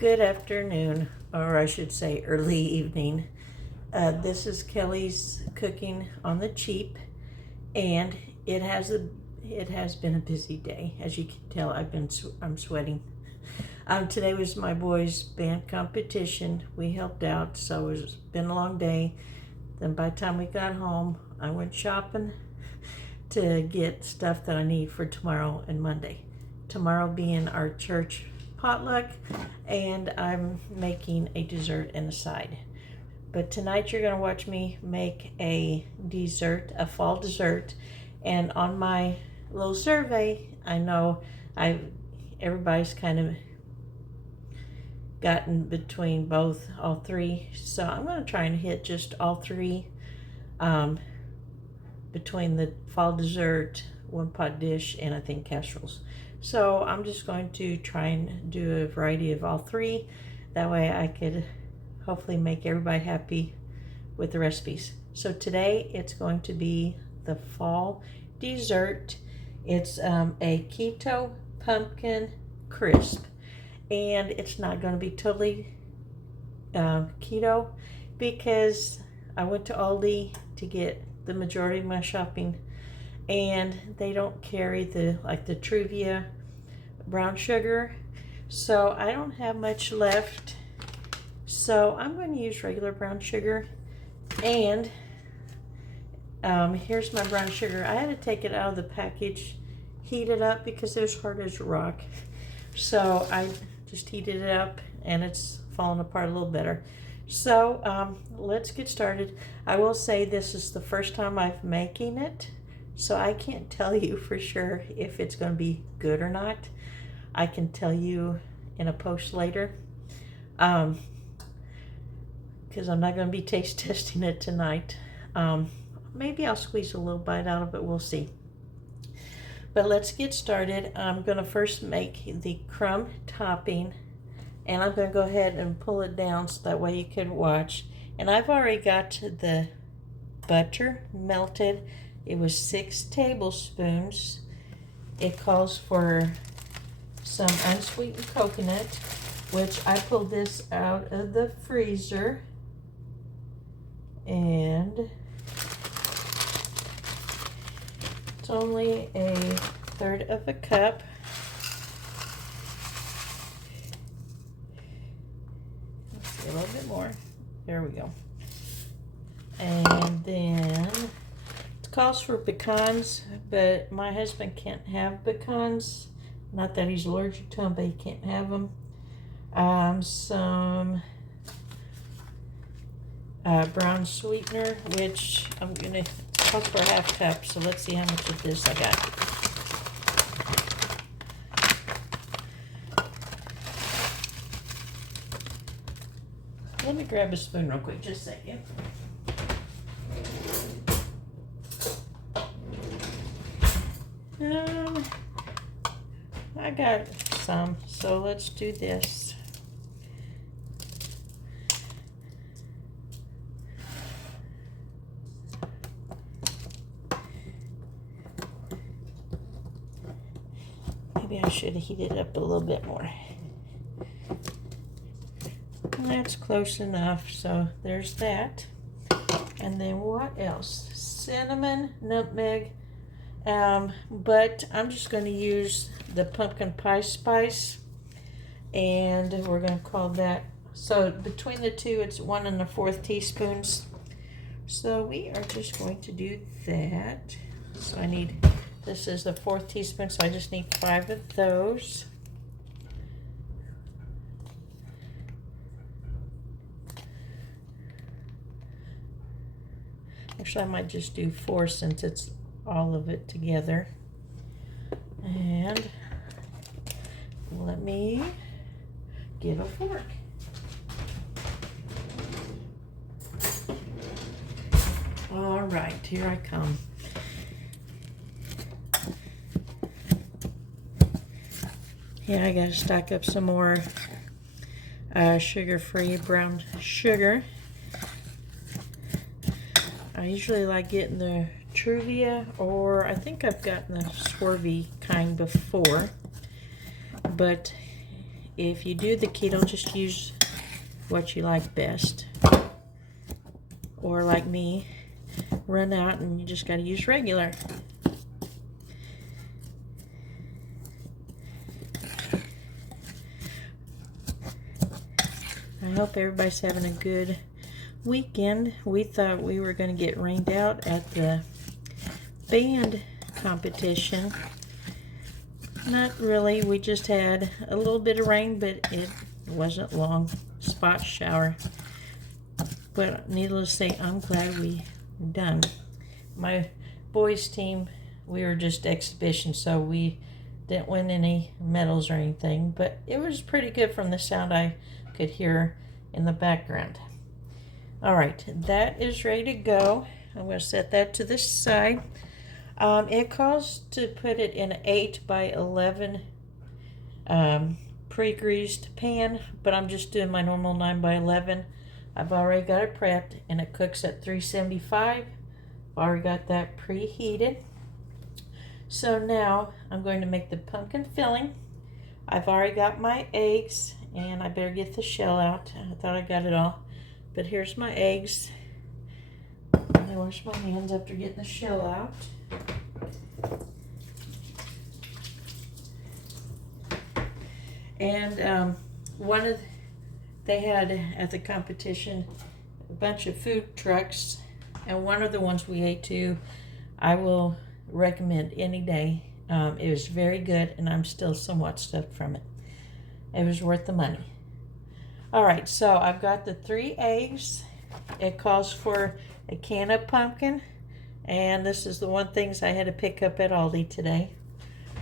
Good afternoon, or I should say early evening. This is Kelly's cooking on the cheap, and it has been a busy day. As you can tell, I'm sweating. Today was my boys' band competition. We helped out, so it's been a long day. Then by the time we got home, I went shopping to get stuff that I need for tomorrow and Monday. Tomorrow being our church potluck, and I'm making a dessert and a side. But tonight you're going to watch me make a dessert, a fall dessert. And on my little survey, I know everybody's kind of gotten between all three. So I'm going to try and hit just all three between the fall dessert, one pot dish, and I think casseroles. So I'm just going to try and do a variety of all three. That way I could hopefully make everybody happy with the recipes. So today it's going to be the fall dessert. It's a keto pumpkin crisp. And it's not going to be totally keto because I went to Aldi to get the majority of my shopping, and they don't carry the Truvia brown sugar, so I don't have much left. So I'm going to use regular brown sugar, and here's my brown sugar. I had to take it out of the package, heat it up because it was hard as a rock. So I just heated it up, and it's falling apart a little better. So let's get started. I will say this is the first time I'm making it, so I can't tell you for sure if it's going to be good or not. I can tell you in a post later, because I'm not going to be taste testing it tonight. Maybe I'll squeeze a little bite out of it. We'll see. But let's get started. I'm going to first make the crumb topping, and I'm going to go ahead and pull it down so that way you can watch. And I've already got the butter melted. It was 6 tablespoons. It calls for some unsweetened coconut, which I pulled this out of the freezer. And it's only a third of a cup. Let's see, a little bit more. There we go. And then it calls for pecans, but my husband can't have pecans. Not that he's allergic to them, but he can't have them. Some brown sweetener, which I'm going to calls for a half cup, so let's see how much of this I got. Let me grab a spoon real quick, just a second. I got some, so let's do this. Maybe I should have heated it up a little bit more. That's close enough, so there's that. And then what else? Cinnamon, nutmeg, but I'm just going to use the pumpkin pie spice, and we're going to call that, so between the two it's 1 1/4 teaspoons. So we are just going to do that. So this is the 4th teaspoon, so I just need 5 of those. Actually, I might just do 4 since it's all of it together. And let me get a fork. All right, here I come. Yeah, I gotta stock up some more sugar-free brown sugar. I usually like getting the Truvia, or I think I've gotten the Swervy kind before, but if you do the keto, just use what you like best. Or like me, run out and you just got to use regular. I hope everybody's having a good weekend. We thought we were going to get rained out at the band competition. Not really. We just had a little bit of rain, but it wasn't long. Spot shower. But needless to say, I'm glad we done. My boys team, we were just exhibition, so we didn't win any medals or anything, but it was pretty good from the sound I could hear in the background. All right, that is ready to go. I'm going to set that to the side. It calls to put it in an 8 by 11 pre-greased pan, but I'm just doing my normal 9 by 11. I've already got it prepped, and it cooks at 375. I've already got that preheated. So now I'm going to make the pumpkin filling. I've already got my eggs, and I better get the shell out. I thought I got it all, but here's my eggs. I wash my hands after getting the shell out. And they had at the competition a bunch of food trucks, and one of the ones we ate too, I will recommend any day. It was very good, and I'm still somewhat stuffed from it. It was worth the money. All right, so I've got the 3 eggs. It calls for a can of pumpkin, and this is the one things I had to pick up at Aldi today.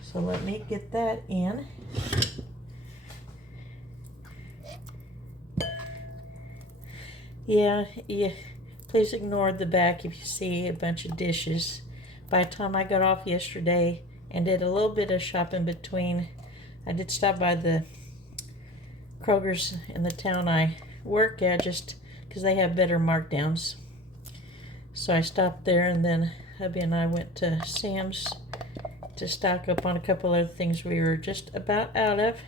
So let me get that in. Yeah, please ignore the back if you see a bunch of dishes. By the time I got off yesterday and did a little bit of shopping between, I did stop by the Kroger's in the town I work at just because they have better markdowns. So I stopped there, and then hubby and I went to Sam's to stock up on a couple other things we were just about out of.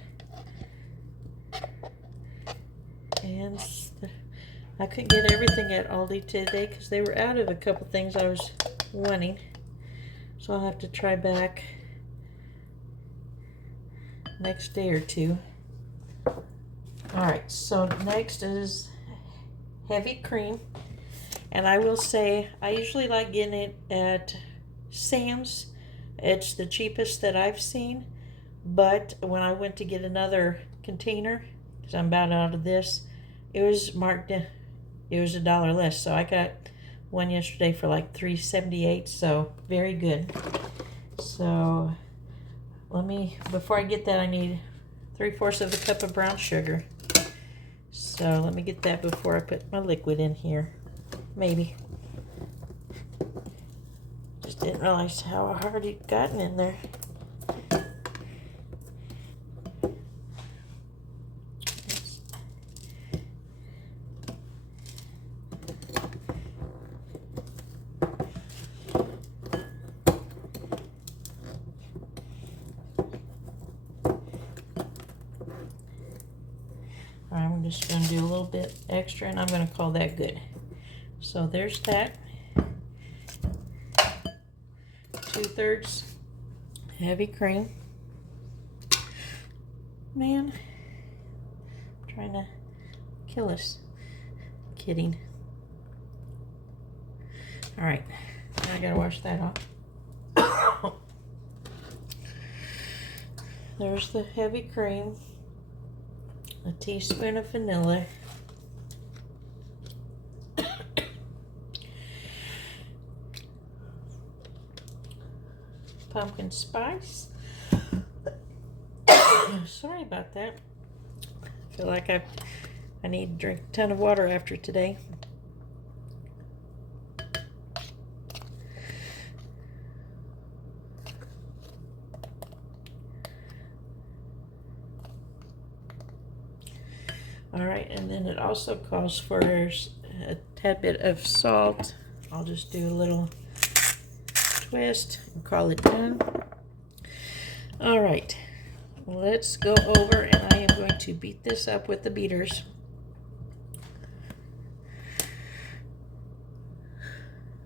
And I couldn't get everything at Aldi today because they were out of a couple things I was wanting. So I'll have to try back next day or two. Alright, so next is heavy cream. And I will say, I usually like getting it at Sam's. It's the cheapest that I've seen. But when I went to get another container, because I'm about out of this, it was marked in. It was $1 less, so I got one yesterday for like $3.78, so very good. So before I get that, I need 3/4 of a cup of brown sugar. So let me get that before I put my liquid in here. Maybe. Just didn't realize how hard it gotten in there. I'm just going to do a little bit extra, and I'm going to call that good. So there's that. 2/3 heavy cream. Man, I'm trying to kill us. Kidding. All right, now I got to wash that off. There's the heavy cream. A teaspoon of vanilla. Pumpkin spice. Sorry about that. I feel like I need to drink a ton of water after today. All right, and then it also calls for a tad bit of salt. I'll just do a little twist and call it done. All right, let's go over, and I am going this up with the beaters.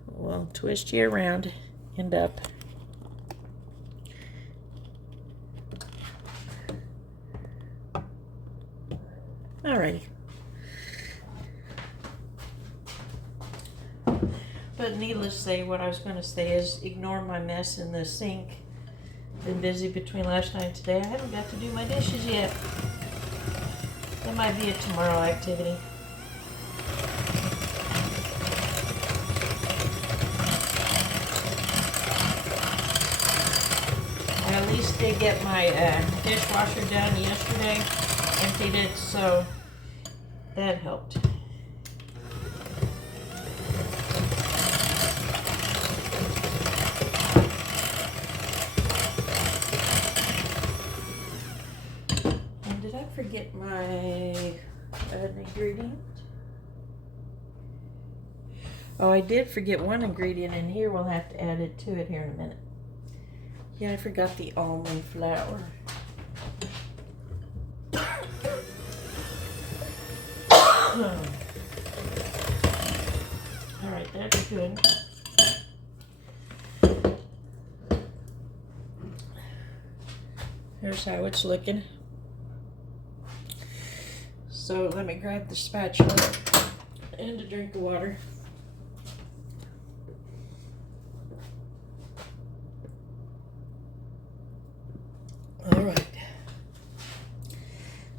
We'll twist you around, end up. Alrighty. But needless to say, what I was going to say is ignore my mess in the sink. Been busy between last night and today. I haven't got to do my dishes yet. That might be a tomorrow activity. I at least did get my dishwasher done yesterday. Emptied it, so that helped. And did I forget my ingredient? Oh, I did forget one ingredient in here. We'll have to add it to it here in a minute. Yeah, I forgot the almond flour. Alright, that's good. Here's how it's looking. So let me grab the spatula and a drink of water. Alright.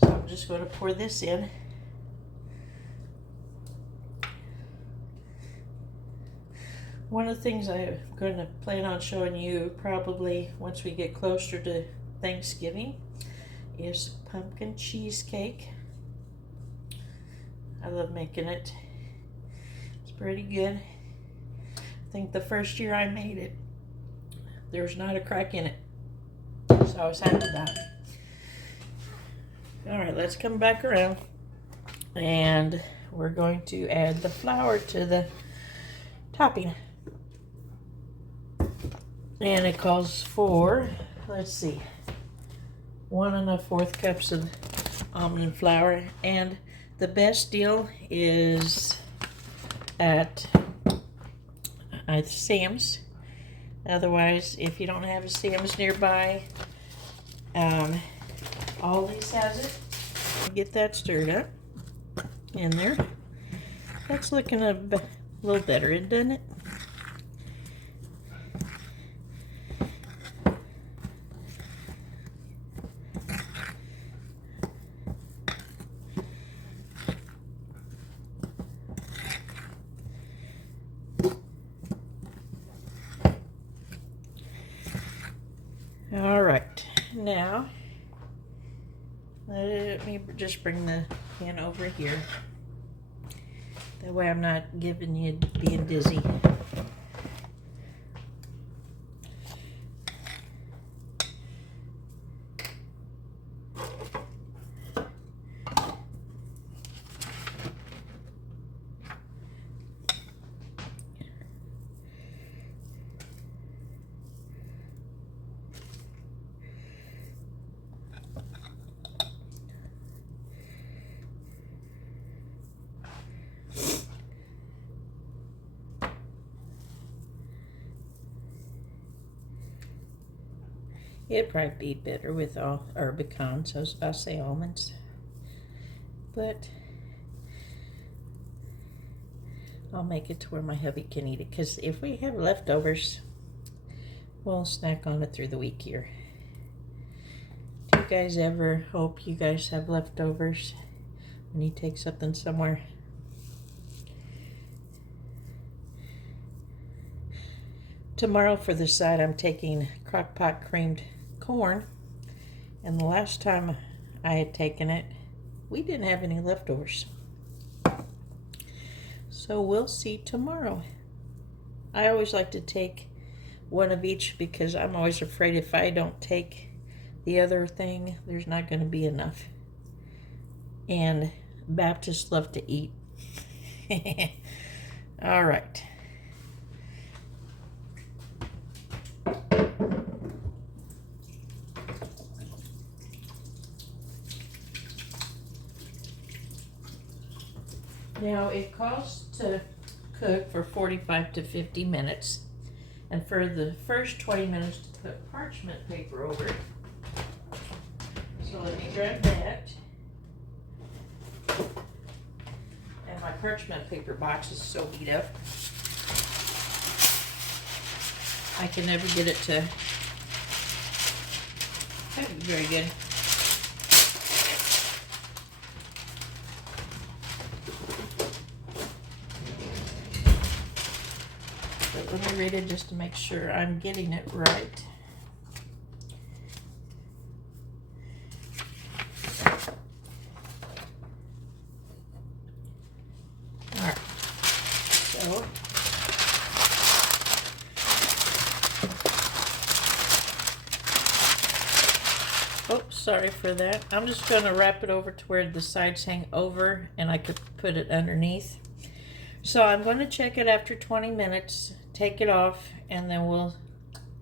So I'm just going to pour this in. One of the things I'm going to plan on showing you probably once we get closer to Thanksgiving is pumpkin cheesecake. I love making it. It's pretty good. I think the first year I made it, there was not a crack in it. So I was happy about it. Alright, let's come back around. And we're going to add the flour to the topping. And it calls for, let's see, 1 1/4 cups of almond flour. And the best deal is at Sam's. Otherwise, if you don't have a Sam's nearby, Aldi's has it. Get that stirred up in there. That's looking a little better, doesn't it? All right, now let me just bring the pan over here. That way I'm not giving you being dizzy. It'd probably be better with all pecans. I was about to say almonds, but I'll make it to where my hubby can eat it. Because if we have leftovers, we'll snack on it through the week here. Do you guys ever hope you guys have leftovers when you take something somewhere? Tomorrow for the side, I'm taking crock pot creamed corn, and the last time I had taken it, we didn't have any leftovers. So we'll see tomorrow. I always like to take one of each because I'm always afraid if I don't take the other thing, there's not going to be enough. And Baptists love to eat. All right. Now it calls to cook for 45 to 50 minutes. And for the first 20 minutes to put parchment paper over it. So let me grab that. And my parchment paper box is so beat up. I can never get it to cook very good. But let me read it just to make sure I'm getting it right. Alright, so oops, sorry for that. I'm just going to wrap it over to where the sides hang over and I could put it underneath. So I'm going to check it after 20 minutes, take it off, and then we'll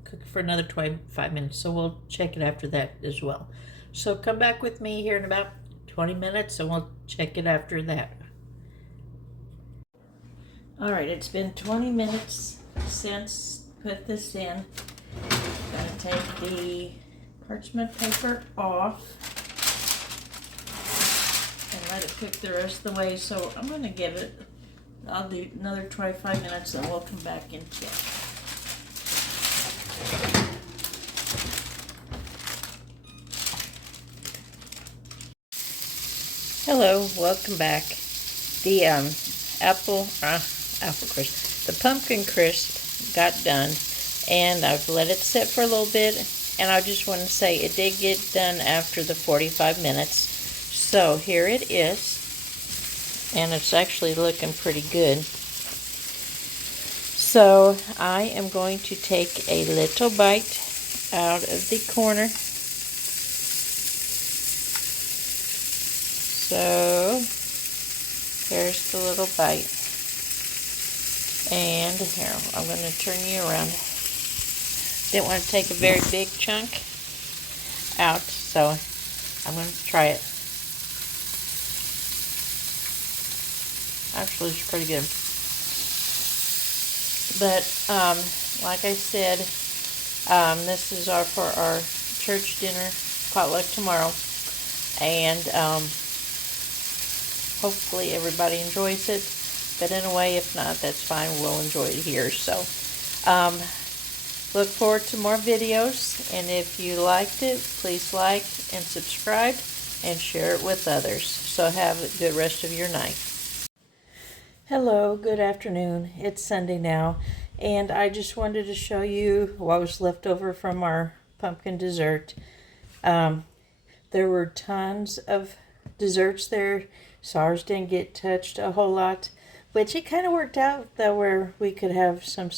cook for another 25 minutes. So we'll check it after that as well. So come back with me here in about 20 minutes and we'll check it after that. All right, it's been 20 minutes since put this in. I'm going to take the parchment paper off and let it cook the rest of the way. So I'm going to give it, I'll do another 25 minutes and we'll come back and check. Hello, welcome back. The apple crisp, the pumpkin crisp got done, and I've let it sit for a little bit, and I just want to say it did get done after the 45 minutes. So here it is, and it's actually looking pretty good. So I am going to take a little bite out of the corner. So here's the little bite. And here, I'm going to turn you around. Didn't want to take a very big chunk out, so I'm going to try it. Actually, it's pretty good. But, like I said, this is for our church dinner potluck tomorrow. And hopefully everybody enjoys it. But in a way, if not, that's fine. We'll enjoy it here. So, look forward to more videos. And if you liked it, please like and subscribe and share it with others. So have a good rest of your night. Hello, good afternoon. It's Sunday now. And I just wanted to show you what was left over from our pumpkin dessert. There were tons of desserts there. So ours didn't get touched a whole lot. Which it kind of worked out that where we could have some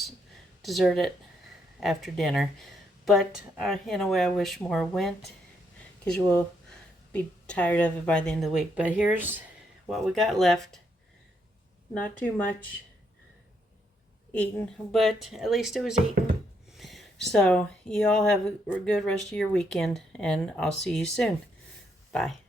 dessert after dinner. But in a way I wish more went, because we'll be tired of it by the end of the week. But here's what we got left. Not too much eaten, but at least it was eaten. So you all have a good rest of your weekend, and I'll see you soon. Bye.